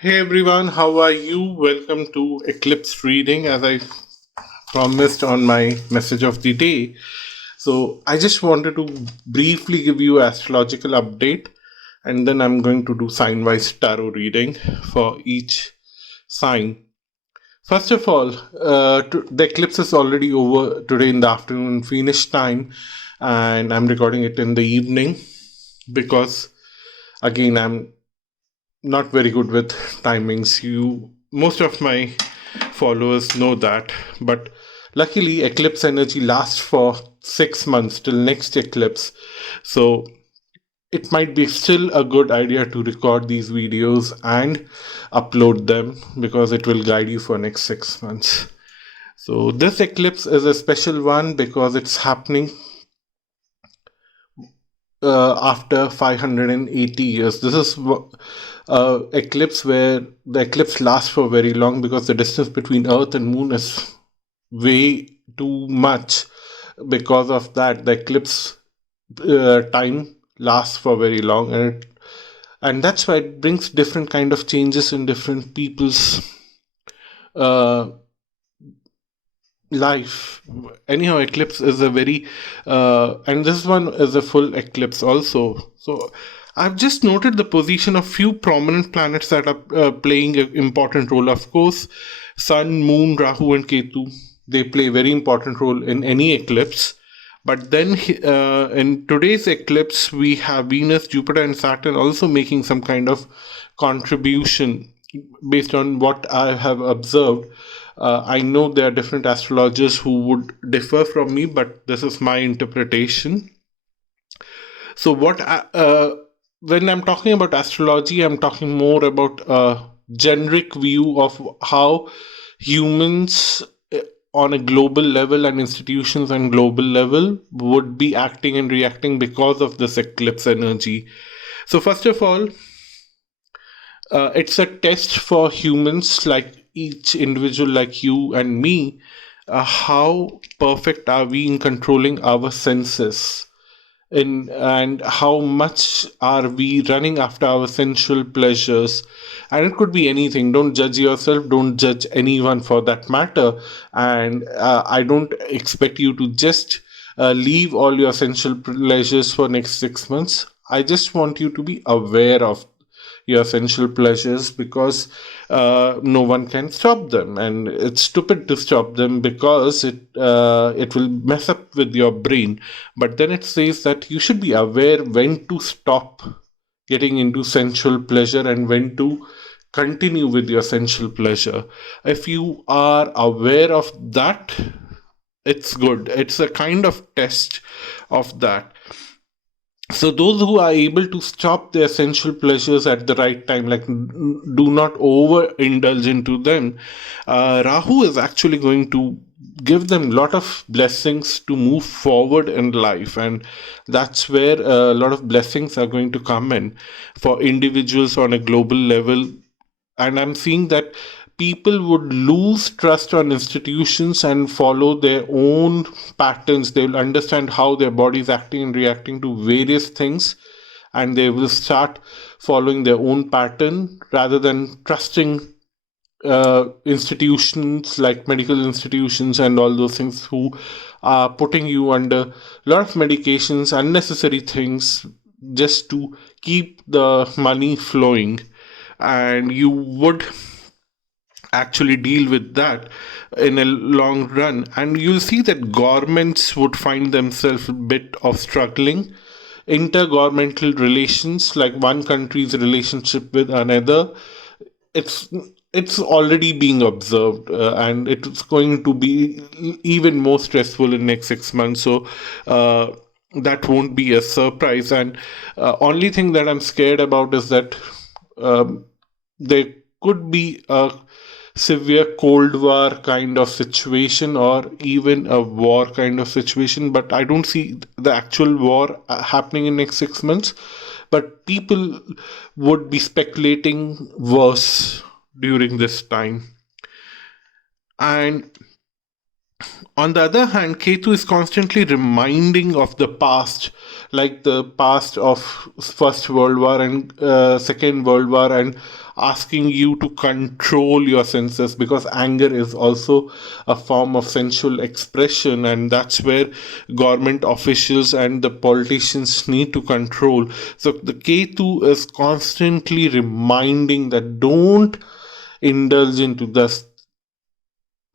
Hey everyone, how are you? Welcome to Eclipse reading as I promised on my message of the day. So, I just wanted to briefly give you astrological update and then I'm going to do sign wise tarot reading for each sign. First of all, the eclipse is already over today in the afternoon, Finnish time, and I'm recording it in the evening because, again, I'm not very good with timings. Most of my followers know that, but luckily eclipse energy lasts for 6 months till next eclipse. So it might be still a good idea to record these videos and upload them because it will guide you for next 6 months. So this eclipse is a special one because it's happening after 580 years. This is eclipse where the eclipse lasts for very long because the distance between Earth and Moon is way too much. Because of that, the eclipse time lasts for very long, and that's why it brings different kind of changes in different people's uh, life. Anyhow, eclipse is a very and this one is a full eclipse also. So I've just noted the position of few prominent planets that are playing an important role. Of course, Sun, Moon, Rahu, and Ketu, they play a very important role in any eclipse. But then in today's eclipse, we have Venus, Jupiter, and Saturn also making some kind of contribution based on what I have observed. I know there are different astrologers who would differ from me, but this is my interpretation. So, when I'm talking about astrology, I'm talking more about a generic view of how humans on a global level and institutions on global level would be acting and reacting because of this eclipse energy. So, first of all, it's a test for humans like each individual like you and me. How perfect are we in controlling our senses, and how much are we running after our sensual pleasures? And it could be anything. Don't judge yourself, don't judge anyone for that matter. And I don't expect you to just leave all your sensual pleasures for next 6 months. I just want you to be aware of your sensual pleasures because no one can stop them, and it's stupid to stop them because it will mess up with your brain. But then it says that you should be aware when to stop getting into sensual pleasure and when to continue with your sensual pleasure. If you are aware of that, it's good. It's a kind of test of that. So those who are able to stop their sensual pleasures at the right time, like do not overindulge into them, Rahu is actually going to give them a lot of blessings to move forward in life, and that's where a lot of blessings are going to come in for individuals on a global level. And I'm seeing that people would lose trust on institutions and follow their own patterns. They will understand how their body is acting and reacting to various things, and they will start following their own pattern rather than trusting institutions like medical institutions and all those things who are putting you under a lot of medications, unnecessary things, just to keep the money flowing. And you would actually deal with that in a long run, and you'll see that governments would find themselves a bit of struggling. Intergovernmental relations, like one country's relationship with another, it's it's already being observed, and it's going to be even more stressful in next 6 months. So that won't be a surprise. And only thing that I'm scared about is that um, there could be a severe cold war kind of situation or even a war kind of situation, but I don't see the actual war happening in next 6 months. But people would be speculating worse during this time. And on the other hand, Ketu is constantly reminding of the past, like the past of First World War and Second World War, and asking you to control your senses, because anger is also a form of sensual expression, and that's where government officials and the politicians need to control. So the Ketu is constantly reminding that don't indulge into the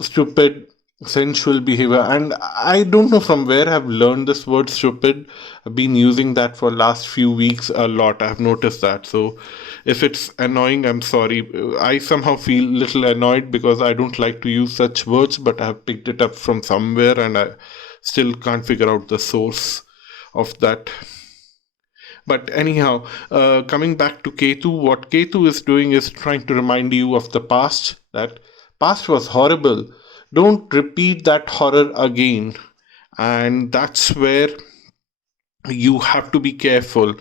stupid sensual behavior. And I don't know from where I've learned this word stupid. I've been using that for last few weeks a lot. I've noticed that. So if it's annoying, I'm sorry. I somehow feel little annoyed because I don't like to use such words, but I've picked it up from somewhere and I still can't figure out the source of that. But anyhow, coming back to Ketu, what Ketu is doing is trying to remind you of the past, that past was horrible. Don't repeat that horror again. And that's where you have to be careful.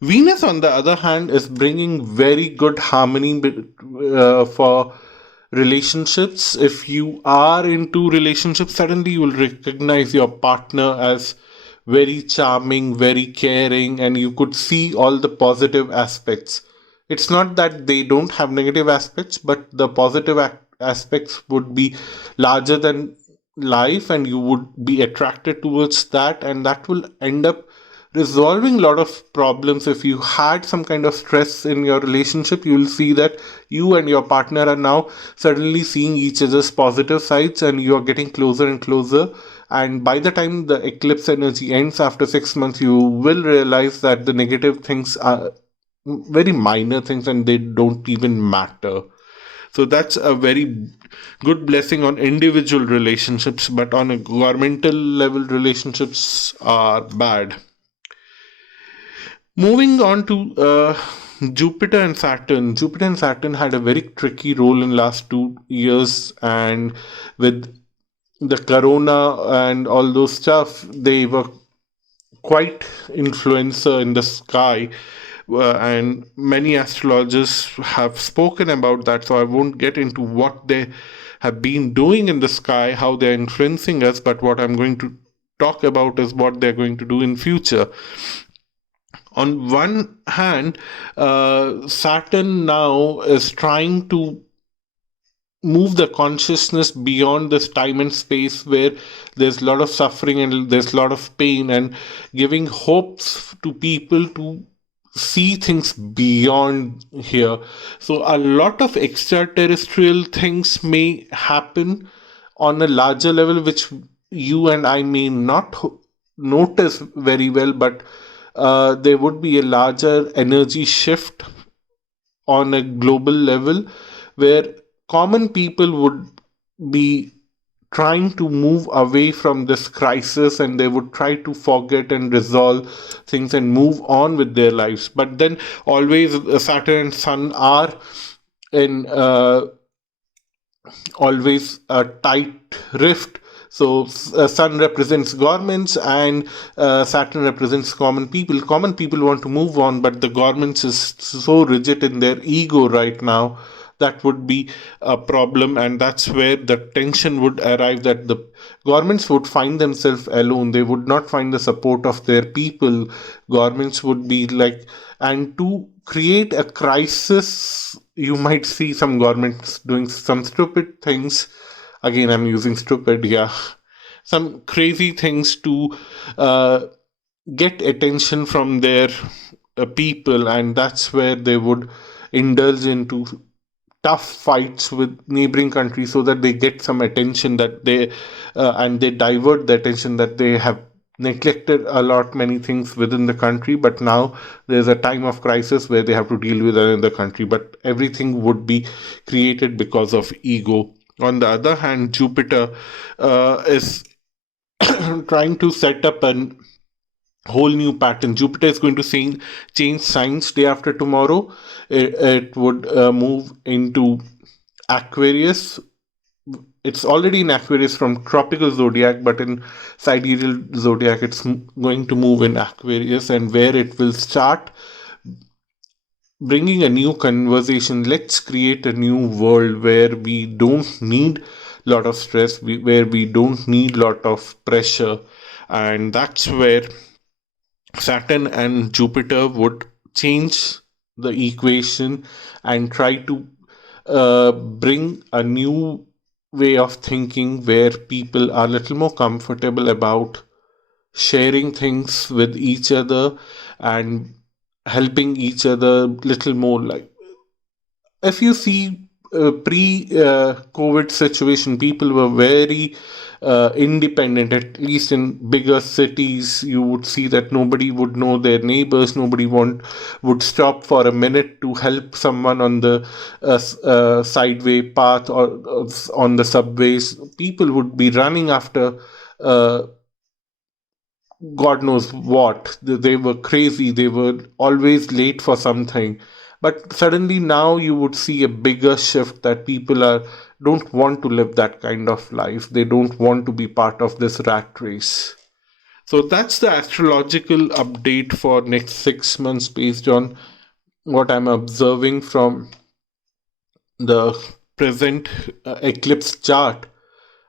Venus, on the other hand, is bringing very good harmony for relationships. If you are into relationships, suddenly you will recognize your partner as very charming, very caring, and you could see all the positive aspects. It's not that they don't have negative aspects, but the positive aspects would be larger than life, and you would be attracted towards that, and that will end up resolving a lot of problems. If you had some kind of stress in your relationship, you will see that you and your partner are now suddenly seeing each other's positive sides, and you are getting closer and closer. And by the time the eclipse energy ends after 6 months, you will realize that the negative things are very minor things and they don't even matter. So that's a very good blessing on individual relationships, but on a governmental level, relationships are bad. Moving on to Jupiter and Saturn. Jupiter and Saturn had a very tricky role in last 2 years, and with the corona and all those stuff, they were quite influencer in the sky, and many astrologers have spoken about that, so I won't get into what they have been doing in the sky, how they're influencing us, but what I'm going to talk about is what they're going to do in future. On one hand, Saturn now is trying to move the consciousness beyond this time and space where there's a lot of suffering and there's a lot of pain, and giving hopes to people to see things beyond here. So a lot of extraterrestrial things may happen on a larger level, which you and I may not notice very well, but there would be a larger energy shift on a global level where common people would be trying to move away from this crisis, and they would try to forget and resolve things and move on with their lives. But then always Saturn and Sun are in always a tight rift. So Sun represents governments, and Saturn represents common people. Common people want to move on, but the governments is so rigid in their ego right now. That would be a problem, and that's where the tension would arrive, that the governments would find themselves alone. They would not find the support of their people. Governments would be like, and to create a crisis, you might see some governments doing some stupid things. Again, I'm using stupid, yeah. Some crazy things to get attention from their people, and that's where they would indulge into tough fights with neighboring countries so that they get some attention, that they and they divert the attention, that they have neglected a lot many things within the country, but now there's a time of crisis where they have to deal with another country, but everything would be created because of ego. On the other hand, Jupiter is trying to set up an whole new pattern. Jupiter is going to change signs day after tomorrow. It would move into Aquarius. It's already in Aquarius from tropical zodiac, but in sidereal zodiac, it's going to move in Aquarius, and where it will start bringing a new conversation. Let's create a new world where we don't need a lot of stress, where we don't need a lot of pressure, and that's where Saturn and Jupiter would change the equation and try to bring a new way of thinking where people are a little more comfortable about sharing things with each other and helping each other little more. Like if you see pre COVID situation, people were very independent. At least in bigger cities, you would see that nobody would know their neighbors. Nobody would stop for a minute to help someone on the sideway path or on the subways. People would be running after uh, God knows what. They were crazy. They were always late for something. But suddenly now you would see a bigger shift that people are don't want to live that kind of life. They don't want to be part of this rat race. So that's the astrological update for next 6 months based on what I'm observing from the present eclipse chart.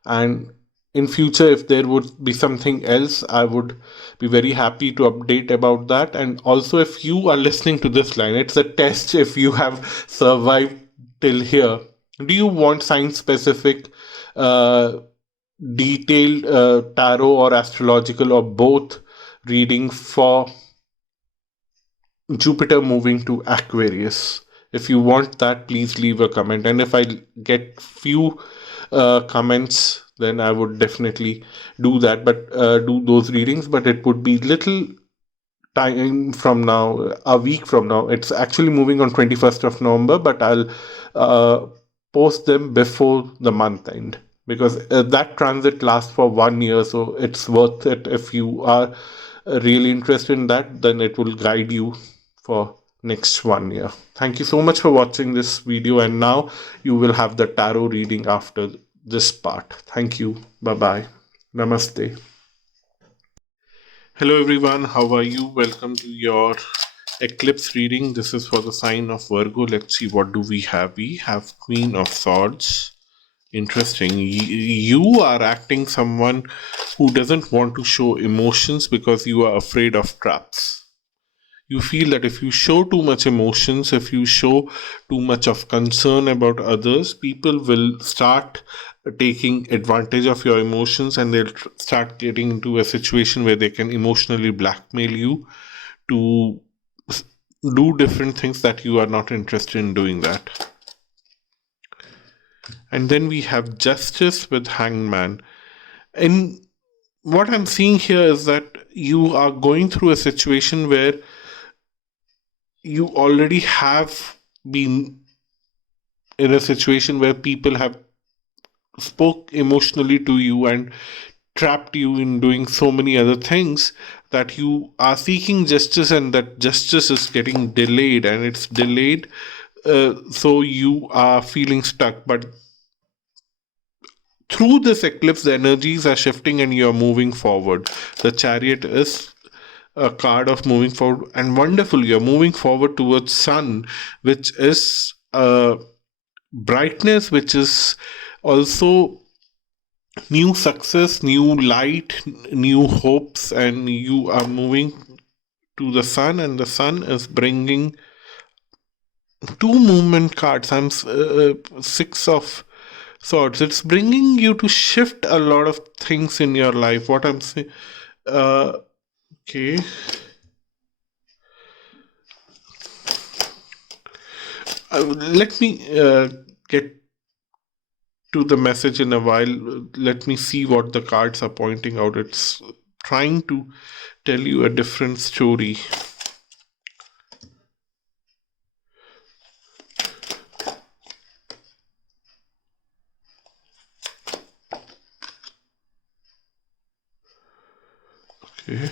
And in future, if there would be something else, I would be very happy to update about that. And also, if you are listening to this line, it's a test if you have survived till here. Do you want science specific uh, detailed tarot or astrological or both reading for Jupiter moving to Aquarius? If you want that, please leave a comment. And if I get few comments, then I would definitely do that. But do those readings. But it would be little time from now, a week from now. It's actually moving on 21st of November, but I'll uh, post them before the month end because that transit lasts for 1 year, so it's worth it. If you are really interested in that, then it will guide you for next 1 year. Thank you so much for watching this video, and now you will have the tarot reading after this part. Thank you. Bye bye. Namaste. Hello everyone, how are you? Welcome to your eclipse reading. This is for the sign of Virgo. Let's see what do we have. We have Queen of Swords. Interesting. You are acting someone who doesn't want to show emotions because you are afraid of traps. You feel that if you show too much emotions, if you show too much of concern about others, people will start taking advantage of your emotions and they'll start getting into a situation where they can emotionally blackmail you to do different things that you are not interested in doing that. And then we have Justice with Hangman. And what I'm seeing here is that you are going through a situation where you already have been in a situation where people have spoke emotionally to you and trapped you in doing so many other things that you are seeking justice, and that justice is getting delayed, and it's delayed, so you are feeling stuck. But through this eclipse, the energies are shifting and you're moving forward. The Chariot is a card of moving forward, and wonderful, you're moving forward towards sun, which is brightness, which is also new success, new light, new hopes, and you are moving to the sun, and the sun is bringing two movement cards. I'm six of swords. It's bringing you to shift a lot of things in your life. What I'm saying, okay. Let me get to the message in a while. Let me see what the cards are pointing out. It's trying to tell you a different story. Okay.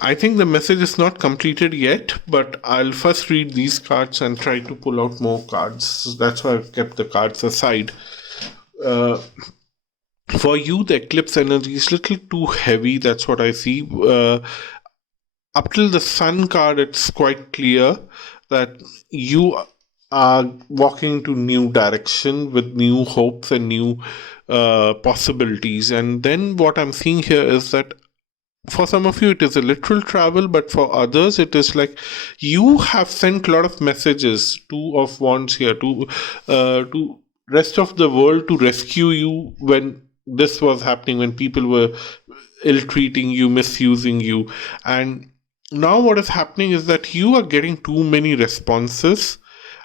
I think the message is not completed yet, but I'll first read these cards and try to pull out more cards. So that's why I've kept the cards aside. For you, the eclipse energy is a little too heavy. That's what I see. Up till the sun card, it's quite clear that you are walking into new direction with new hopes and new possibilities. And then what I'm seeing here is that for some of you it is a literal travel, but for others it is like you have sent a lot of messages, two of wands here, to rest of the world to rescue you when this was happening, when people were ill treating you, misusing you. And now what is happening is that you are getting too many responses,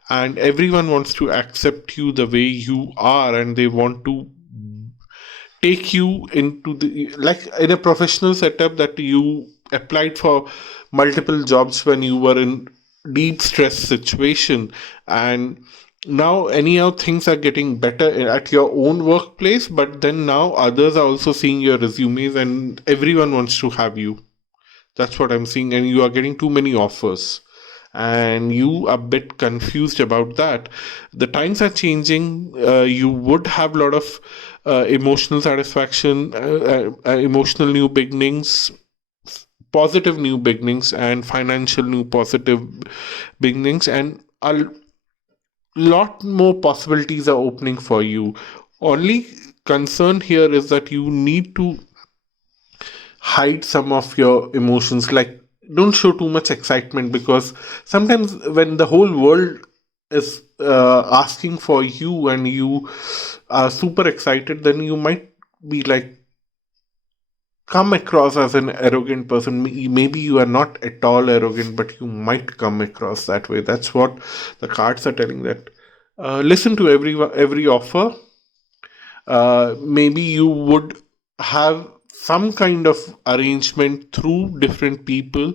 and everyone wants to accept you the way you are, and they want to take you into the, like in a professional setup, that you applied for multiple jobs when you were in deep stress situation, and now anyhow things are getting better at your own workplace, but then now others are also seeing your resumes and everyone wants to have you. That's what I'm seeing, and you are getting too many offers, and you are a bit confused about that. The times are changing. You would have a lot of emotional satisfaction, emotional new beginnings, positive new beginnings, and financial new positive beginnings, and a lot more possibilities are opening for you. Only concern here is that you need to hide some of your emotions, like don't show too much excitement, because sometimes when the whole world is asking for you and you are super excited, then you might be like come across as an arrogant person. Maybe you are not at all arrogant, but you might come across that way. That's what the cards are telling, that listen to every offer. Maybe you would have some kind of arrangement through different people,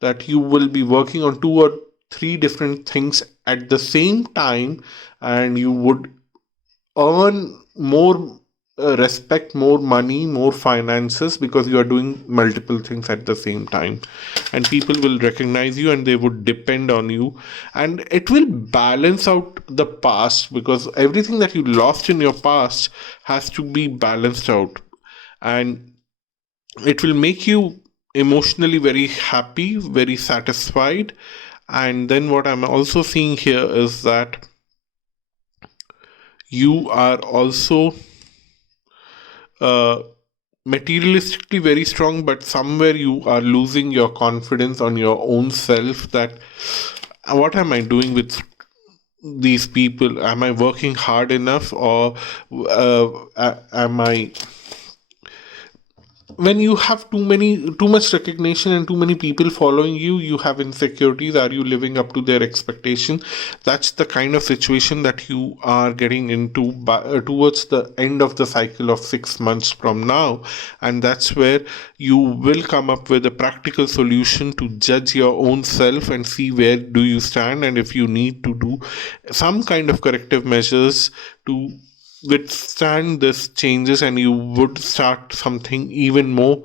that you will be working on two or three different things at the same time, and you would earn more respect, more money, more finances, because you are doing multiple things at the same time, and people will recognize you and they would depend on you, and it will balance out the past, because everything that you lost in your past has to be balanced out, and it will make you emotionally very happy, very satisfied. And then what I'm also seeing here is that you are also uh, materialistically very strong, but somewhere you are losing your confidence on your own self, that what am I doing with these people? Am I working hard enough, or am I, when you have too much recognition and too many people following you, you have insecurities. Are you living up to their expectation? That's the kind of situation that you are getting into towards the end of the cycle of 6 months from now, and that's where you will come up with a practical solution to judge your own self and see where do you stand, and if you need to do some kind of corrective measures to withstand this changes, and you would start something even more.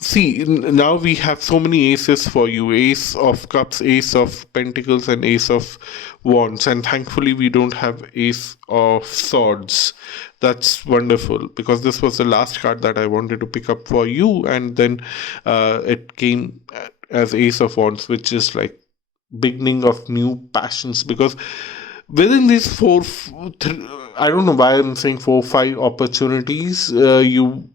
See, now we have so many aces for you: ace of cups, ace of pentacles, and ace of wands, and thankfully we don't have ace of swords. That's wonderful, because this was the last card that I wanted to pick up for you, and then it came as ace of wands, which is like beginning of new passions, because within these I don't know why I'm saying 4 5 opportunities, you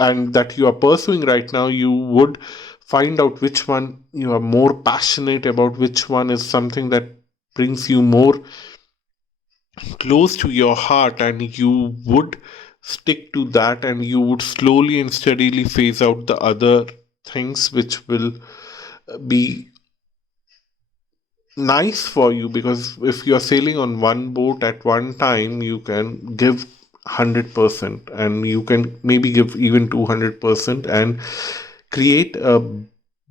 and that you are pursuing right now, you would find out which one you are more passionate about, which one is something that brings you more close to your heart, and you would stick to that, and you would slowly and steadily phase out the other things which will be nice for you, because if you're sailing on one boat at one time, you can give 100%, and you can maybe give even 200%, and create a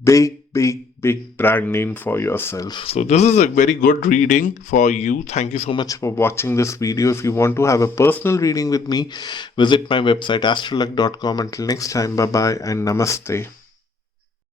big brand name for yourself. So this is a very good reading for you. Thank you so much for watching this video. If you want to have a personal reading with me, visit my website astralluck.com. Until next time, bye bye and namaste.